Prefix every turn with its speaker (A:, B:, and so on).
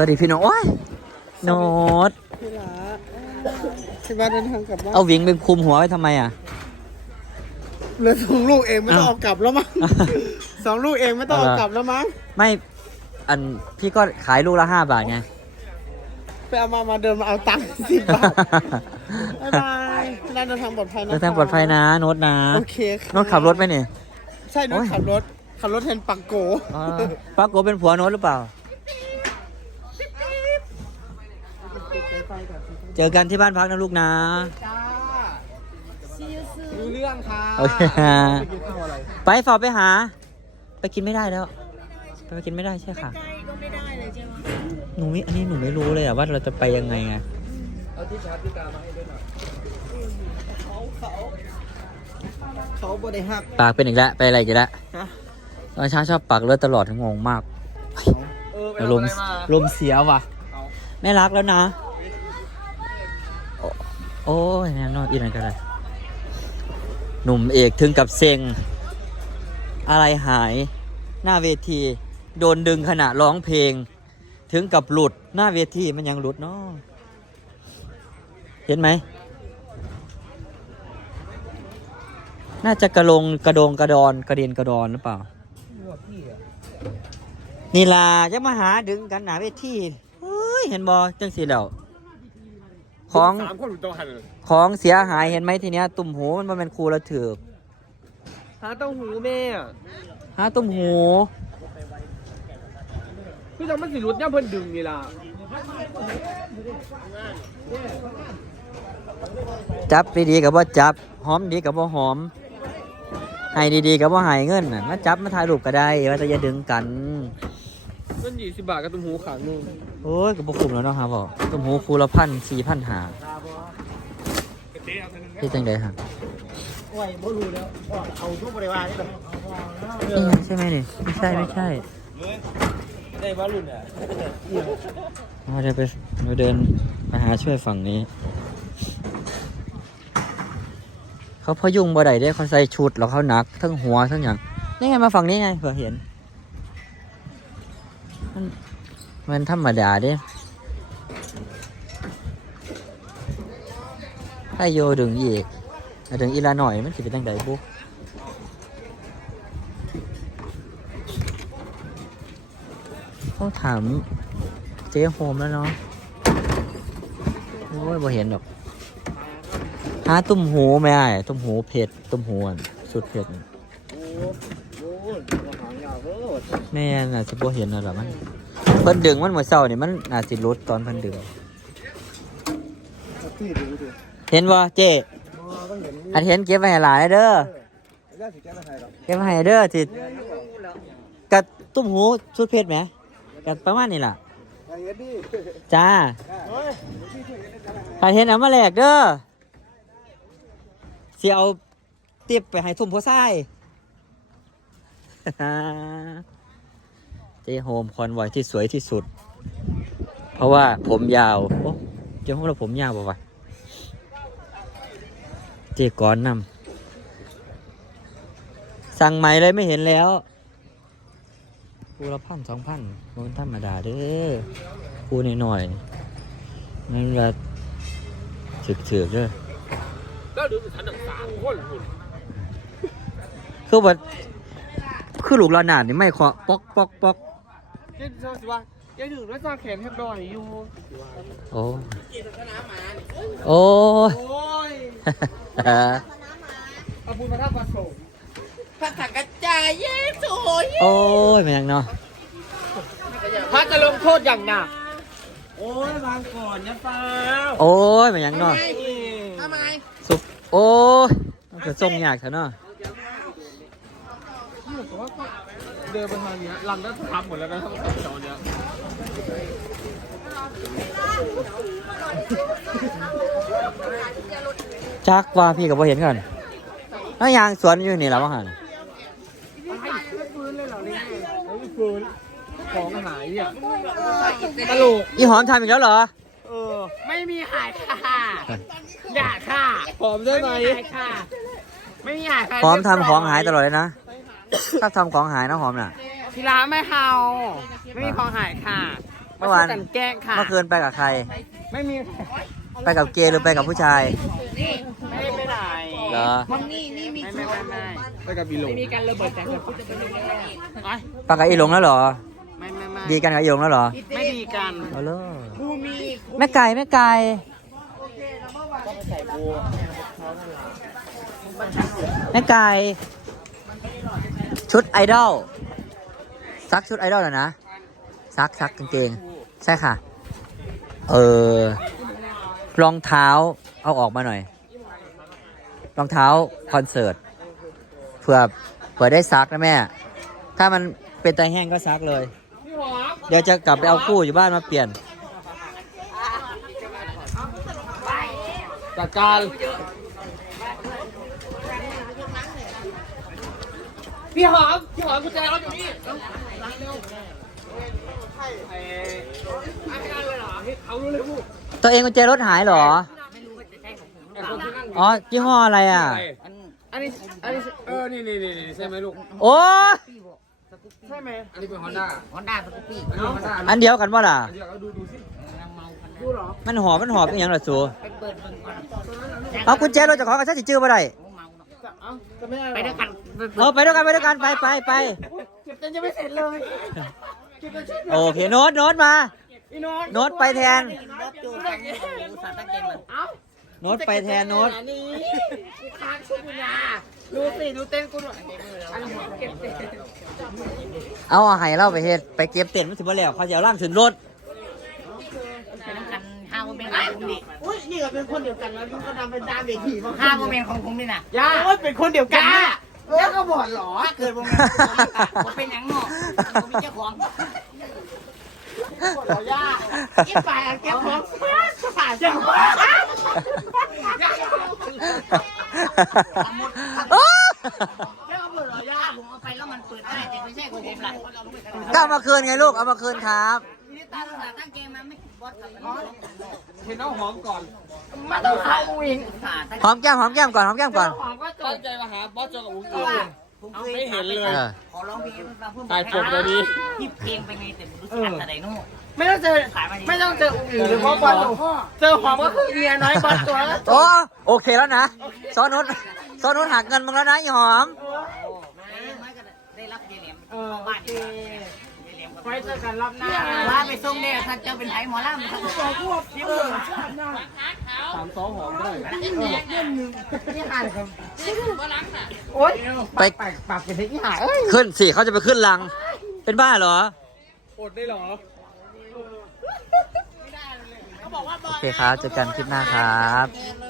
A: วัสดีพี่น้องโอ้ยโนด
B: พี่ลาที่บ้านเดินทางกลับบ้าน
A: เอาวิงไปคุมหัวไว้ทำไมอะ
B: เหลือสองลูกเองไม่ต้อง
A: อ้าว
B: เอากลับแล้วมั้งสองลูกเองไม่ต้องเอา
A: เอาเหรอ
B: กลับแล้วมั้ง
A: ไม่อันพี่ก็ขายลูกละห้าบาทไง
B: ไปเอามามาเดินมาเอาตังค์สิบบาทบ๊ายบายที่นเดินทางปลอดภัยนะ
A: เดินทางปลอดภัยนะ โนดนะ
B: โอเคค่ะ
A: โนดขับรถไหมเนี่ย
B: ใช่โน้ต
A: โอ้ย
B: ขับรถขับรถแทนปังโก
A: ป้าโกเป็นผัวโนดหรือเปล่า เจอกันที่บ้านพักนะลูกนะ
B: จ้ารู้เรื่องค่ะ
A: โอเคฮะ
B: ไปกินข้าวอะไร
A: ไปฝอบไปหา ไปกินไม่ได้แล้ว ไปกินไม่ได้ใช่ค่ะ
C: ก็ไม่ได้เลยใช่ไหม
A: หนูไม่อันนี้หนูไม่รู้เลยอะว่าเราจะไปยังไงไง
B: เขาบริหัก
A: ปากเป็นอีกแล้วไปอะไรอีกแล้ว
B: ฮะ
A: ตอนเช้าชอบปากเลือดตลอดทั้งงงมาก
B: เออไป
A: ล
B: ทำ
A: ม
B: อะไรมา
A: ลมเสียว่ะ
B: เอา
A: ไม่รักแล้วนะโอ้ โอ้ยแน่นอนอีนั่นก็ได้หนุ่มเอกถึงกับเซ็ง อะไรหายหน้าเวที โดนดึงขณะร้องเพลง ถึงกับหลุดหน้าเวทีมันยังหลุดเนาะเห็นไหม น่าจะกระลงกระโดงกระดอนกระเด็นกระดอนหรือเปล่า นี่ล่ะจะมาหาดึงกันหนาเวทีเฮ้ยเห็นบอจังสีแล้ว ของ
B: สามคนอยู่ตรงหันเลย
A: ของเสียหายเห็นไหมทีเนี้ยตุ่มหูมันบ่แมันคูละถือก
B: หาเต้าหูแม่อะ
A: หาตุ่มหู
B: พี่จังมันสิรุดเนี่ยเพิ่นดึงนี่ล่ะ
A: จับดีๆกับว่าจับหอมดีกับว่าหอมให้ดีๆกับว่าให้เงินน่ะมาจับมาถ่ายรูปก็ได้ว่าจะอย่าดึงกัน
B: เงินยี่สิบบาทกับตุ้มหูขางนึง
A: โอ้ยก็บ่คุ้มแล้วเนาะครับบอกตุ่มหูคูละพันสี่พันหาที่จังไดครับ
B: โอ้ยบ่รู้แล้วเอาทุกบริวารนี่แบบ
A: นี่ไงใช่ไหมนี่ไม่ใช่ไม่ใช่
B: ได้ว่ารุ่นอะ
A: เราจะไปเราเดินไปหาช่วยฝั่งนี้ เขาพยุงบ่ได้เด้เขาใส่ชุดแล้วเขาหนัก ทั้งหัวทั้งอย่างนี่ไงมาฝั่งนี้ไงเผื่อเห็น มันธรรมดาเด้ถ้าโยดึงอีกดึงอีลาหน่อยมันสิเป็นจังไดบุต้องถามเจ๊โฮมแล้วเนาะ โอ้ยบ่เห็นดอกหาตุ้มหูไม่ได้ตุ้มหูเผ็ดตุ้มหูอันสุดเผ็ดนี่
B: โอ้ยหางยาวโอ้ย
A: แม่น่าจะบ่เห็นแล้วล่ะมันเพิ่นดึงมันเมื่อเช้านี่มันน่าสิหลุดตอนเพิ่นดึง
B: ที่ดูดิ
A: เห็นบ่เจ๊
B: อ๋อต้องเห็น
A: อันเห็นเก็บไว้ให้หลายเด้อ
B: ได้สิแก้อะไรหรอก
A: เก็บไว้ให้เด้อสิกับตุ้มหูสุดเผ็ดไหมกับประมาณนี้ล่ะ
B: ไอ้เอ็ดดี้
A: จ้า
B: เฮ้ย
A: ถ้าเห็นเอามาแลกเด้อสิเอาเตียบไปให้ทุ่มผัวทราย เจ๊โฮมคอนไวอยที่สวยที่สุด เพราะว่าผมยาว โอ้เจ๊โฮมเราผมยาวป่าวะเจ๊ก้อนนำสั่งใหม่เลยไม่เห็นแล้วคูละพันสองพันมันธรรมดาเด้อคูนหน่อยๆนั่นละถึกๆเด้อ
B: ก็ดูฉันตั้งสามคนหุ่น
A: คือว่าคือลูกระนาดนี่ไม่เคาะป๊อกป๊อกป๊อก
B: เจ๊ชอบสิว่าเจ๊ถึงด้วยซาแขนแทบดอยอยู่
A: โอ้โอ้
B: โอ้ย
A: ย
B: เอาบุญมาทับประสงค์
C: พระถังกระจายเยซู
A: โอ้ยเป็นยังเนาะ
B: พระจะลงโทษอย่างหนัก โอ้ยวางก่อนนะฟ้า
A: โอ้ยเป็นยังเนาะ
C: ทำไม
A: สุกโอ้ยมันก็ส่งยากเถอะเนาะ
B: เดินไปทางเนี้ยลำนั้นทับหมดแล้วนะทั้งสองจอเนี้ย
A: จักว่าพี่กับพ่เห็นกันน้ายางสวนอยู่นี่แล้วว่าหัน
B: ไม่ฟื้นเลยเหรอเนี่ยไม่ฟื้นของหายอะตลก
A: อีหอมทำอีกแล้วเหรอ
B: เออ
C: ไม่มีหายค่ะอย่าค่ะ
B: ผอมได้ไหม
C: ไม่มีหายค่ะ ไม่มีหายค่ะ
A: หอมทำของหายตลอดเลยนะ ชอบทำของหายนะหอมน่ะ
C: ทีละไม่เฮาไม่มีของหายค่ะ
A: เมื่อวาน
C: กันแกล้งค่ะ
A: เมื่อคืนไปกับใคร
C: ไม่มี
A: ไปกับเกย์หรือไปกับผู้ชาย
C: ไม่ได้ไปไหน
A: เหรอ
C: ไม่ไม่ไม่ไม่
B: ไปกับบีโล
C: ไม่มีการระเบิดแต่เกิดขึ้นจะเป็นยังไงไอ้
A: ไปกับอีหลงแล้วเหรอ
C: ไม่ไม่ไม่
A: ดีกันกับอีหลงแล้วเหรอ
C: ไม่ดีกัน
A: เอาเลย
C: กูมี
A: แม่ไก่แม่ไก่ แม่ไก่ ชุดไอดอลซักชุดไอดอลเหรอนะ ซักซักกางเกง ใช่ค่ะ เออรองเท้าเอาออกมาหน่อย รองเท้าคอนเสิร์ตเผื่อเผื่อได้ซักนะแม่ ถ้ามันเป็นตาแห้งก็ซักเลย เดี๋ยวจะกลับไปเอาคู่อยู่บ้านมาเปลี่ยน
B: จัดการ
C: พี่หอม พี่หอมกุญแจรถอยู่นี่เขารู้เลยพูด
A: ตัวเองกุญแจรถหายเหรอ อ๋อยี่ห้ออะไรอะ
C: อันนี้ อันนี้
B: เออ นี่นี่นี่ใช่ไหมลูก
A: โอ้
C: ใช่ไหม
B: อันนี้เป็นฮอนด้า
C: ฮอนด้าสกูปปี้
B: อันนี้ฮอนด้า
A: อันเดียวกันว่าล่ะ
B: เดี๋ยวเอาดูดูสิ
C: ดูเหรอ
A: มันหอมมันหอมเป็นอย่างไรสู
C: ไปเปิดเบิ่งก่อน
A: เอากุญแจรถเจากของกันซะสิจื้อมาได้
C: เอ้าจะไม่ไปด้วยกัน
A: เออไปด้วยกันไปด้วยกันไปไปไป
C: เก็บจนยังไม่เสร็จเลยเก็บจนช่วย
A: โอเคโน้ตโน้ตมา
C: พี่โน้ต
A: โน้ตไปแทน
C: รถจูงกันอุตส่าห์ตั้งเกมเลยเอ้า
A: โน้ตไปแทนโน้ต
C: นี่กูค้างชุดกูนะดูสิดูเต้นกูหน่อยอันนี้เก็บเต้น
A: เอาอาหารเล่าไปเฮ็ดไปเก็บเต็นท์มันถึงมาแล้วเขาจะเอาล่างถึงรถ
D: เป็นน้ำกันห้าโมเมนต์ของผมนี่
C: อุ้ยนี่ก็เป็นคนเดียวกันแล้วมันก็ทำเป็นดามเวทีมา
D: ห้าโมเมนต์ของผมนี่นะ
C: ย่าโอ้ยเป็นคนเดียวกันนะ แล้วก็บอดหรอ
D: ถ้าเกิดโมเมนต์ของผมนี่ผมเป็นหยังเนาะผมมีเจ้าของ
C: บอดหรอย่าอีฝ่ายแกพร้อมฝ่ายเจ้า
A: โอ้
C: แกบอดหรอย่า
D: ถ้าผมเอาไปแล้วมันเปิดได้แต่ไม่ใช่ของผมล่ะ
A: ก็เอามาคืนไงลูกเอามาคืนครับ
D: นี่ตาตาตั้งเกมมาไม่บอสกับ
B: เห็นน้องหอมก่อน
C: มาต้องเข้าวิ่ง
D: ขาตั้ง
A: หอมแก้มหอมแก้มก่อนหอมแก้มก่อน
C: หอมก็จ
B: ตั้งใจมาหาบอสโจกับอุ้งอิง
D: ว่าผมเคย
B: ไม่เห็นเลย
D: ขอร้องเพลงให้ฟังเพิ่ม
B: ตายปกเลยดี
D: ที่เพลงไปไงแต่รู้สึกอัดอะไรโน่น
C: ไม่ต้องเจอไม่ต้องเจออุ้งอิงหรือพ่อบอลเจอหอมก็คือเมียน้อยบอลตัว
A: โอ้โอเคแล้วนะซอนุชซอนุชหักเงินมึงแล้วนะอีหอม
D: แต่ยังน้อยก็ได้รับเยเหลี่ยม
C: เออโอ
D: บ้าน
C: เค
D: เยเหลี่ยมกับ
C: ไว้เจอกันรอบหน้า
D: ว่าไปส่งเด้ท่านเจ้าเป็นไทยหมอลำท่าน
C: ตัวพวกเออ
B: สามสองหอมได้
C: นี่หายครับโอ๊ย
A: ไป
C: ปากปากเป็นที่หายเอ้ย
A: ขึ้นสิเขาจะไปขึ้นลัง เป็นบ้าเหรอ
B: อดได้เหรอ
A: โอเคครับเจอกันคลิปหน้าครับ
C: เลย